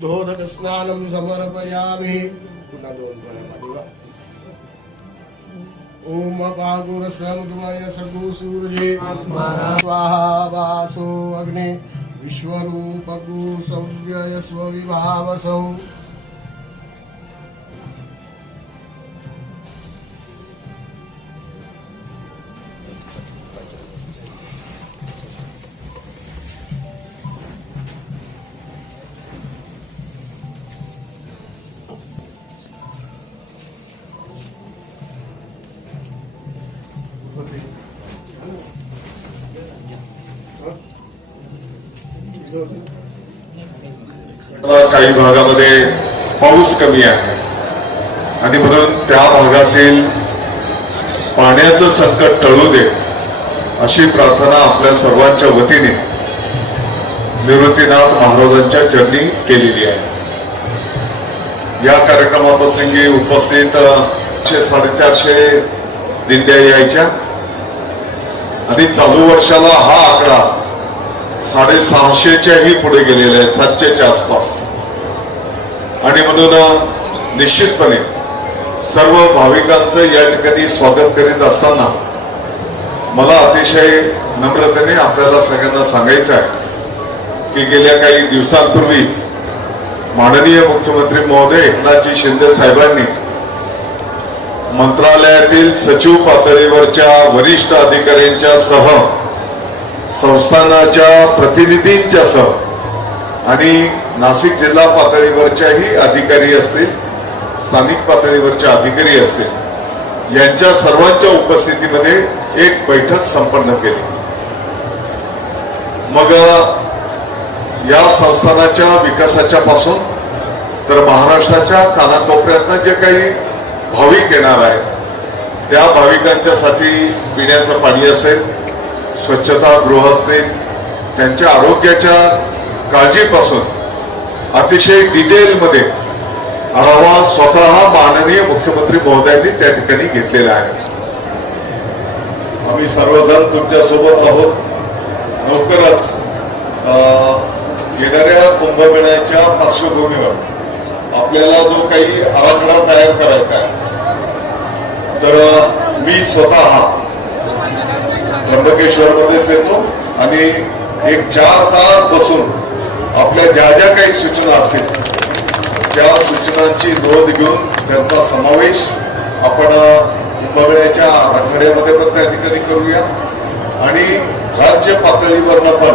धोधक समर्पयामि। ॐ दोन वेळा सगु सूर्ये स्वाहा वासो अग्ने। विश्वरूपगु सव्यय स्वविभावसौ काही भागामध्ये पाऊस कमी आहे. आणि म्हणून त्या भागातील पाण्याचं संकट टळू दे अशी प्रार्थना आपल्या सर्वांच्या वतीने निवृत्तीनाथ महाराजांच्या चरणी केलेली आहे. या कार्यक्रमाप्रसंगी उपस्थित साडेचारशे दिंड्या यायच्या. आणि चालू वर्षाला हा आकडा साडेसहाशेच्याही पुढे गेलेले आहे सातशेच्या आसपास. आणि म्हणून निश्चितपणे सर्व भाविकांचं या ठिकाणी स्वागत करीत असताना मला अतिशय नम्रतेने आपल्याला सगळ्यांना सांगायचं आहे की गेल्या काही दिवसांपूर्वीच माननीय मुख्यमंत्री महोदय एकनाथजी शिंदे साहेबांनी मंत्रालयातील सचिव पातळीवरच्या वरिष्ठ अधिकाऱ्यांच्या सह संस्थानाच्या प्रतिनिधींच्या सह. आणि नाशिक जिल्हा पातळीवरच्याही अधिकारी असतील स्थानिक पातळीवरच्या अधिकारी असतील यांच्या सर्वांच्या उपस्थितीमध्ये एक बैठक संपन्न केली. मग या संस्थानाच्या विकासाच्या पासून तर महाराष्ट्राच्या कानाकोपऱ्यातनं जे काही भाविक येणार आहेत त्या भाविकांच्यासाठी पिण्याचं पाणी असेल स्वच्छता गृह असतील त्यांच्या आरोग्याच्या काळजीपासून अतिशय डिटेलमध्ये आढावा स्वतः माननीय मुख्यमंत्री महोदयांनी त्या ठिकाणी घेतलेला आहे. आम्ही सर्वजण तुमच्यासोबत आहोत. लवकरच अं, येणाऱ्या कुंभमेळ्याच्या पार्श्वभूमीवर आपल्याला जो काही आराखडा तयार करायचा आहे तर मी स्वतः त्र्यंबकेश्वर मध्येच येतो आणि एक चार तास बसून आपल्या ज्या ज्या काही सूचना असतील त्या सूचनांची नोंद घेऊन त्यांचा समावेश आपण कुंभमेळ्याच्या आराखड्यामध्ये पण त्या ठिकाणी करूया. आणि राज्य पातळीवरनं पण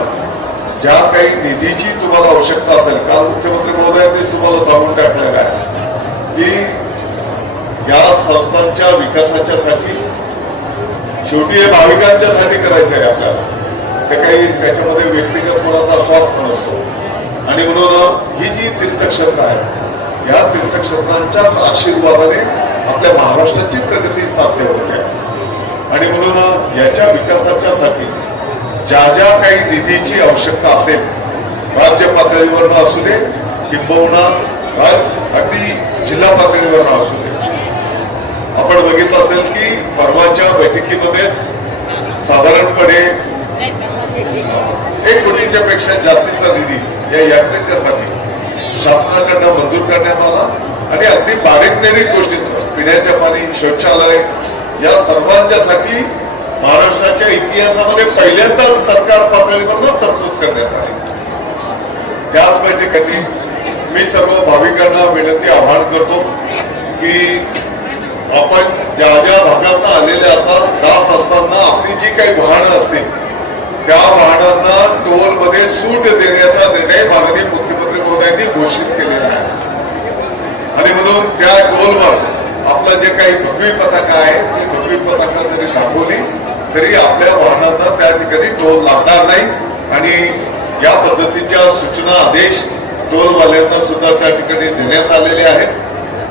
ज्या काही निधीची तुम्हाला आवश्यकता असेल काल मुख्यमंत्री महोदयांनीच तुम्हाला सांगून टाकलेलं आहे की या संस्थांच्या विकासाच्या साठी शेवटी हे भाविकांच्यासाठी करायचं आहे आपल्याला. ते काही त्याच्यामध्ये व्यक्तिगत कोणाचा स्वार्थ नसतो आणि म्हणून ही जी तीर्थक्षेत्र आहे या तीर्थक्षेत्रांच्याच आशीर्वादाने आपल्या महाराष्ट्राची प्रगती साध्य होते. आणि म्हणून याच्या विकासाच्या साठी ज्या ज्या काही निधीची आवश्यकता असेल राज्य पातळीवर असू दे किंबहुना अगदी जिल्हा पातळीवर असू दे. आपण बघितलं असेल परवाच्या बैठकीमध्येच साधारणपणे एक कोटीच्या पेक्षा जास्तीचा निधी या यात्रेच्यासाठी शासनाकडनं मंजूर करण्यात आला. आणि अगदी बारीकनेरी गोष्टींचं पिण्याच्या पाणी शौचालय या सर्वांच्यासाठी महाराष्ट्राच्या इतिहासामध्ये पहिल्यांदाच सरकार पातळीवर तरतूद करण्यात आली. त्याच बैठकांनी मी सर्व भाविकांना विनंती आवाहन करतो की आपण ज्या ज्या भागात आलेले असाल जात असताना आपली जी काही वाहनं असतील त्या वाहनांना टोलमध्ये सूट देण्याचा निर्णय माननीय मुख्यमंत्री महोदयांनी घोषित केलेला आहे. आणि म्हणून त्या टोलवर आपलं जे काही भगवी पताका आहे ती भगवी पताका जरी दाखवली तरी आपल्या वाहनांना त्या ठिकाणी टोल लागणार नाही. आणि या पद्धतीच्या सूचना आदेश टोलवाल्यांना सुद्धा त्या ठिकाणी देण्यात आलेले आहेत.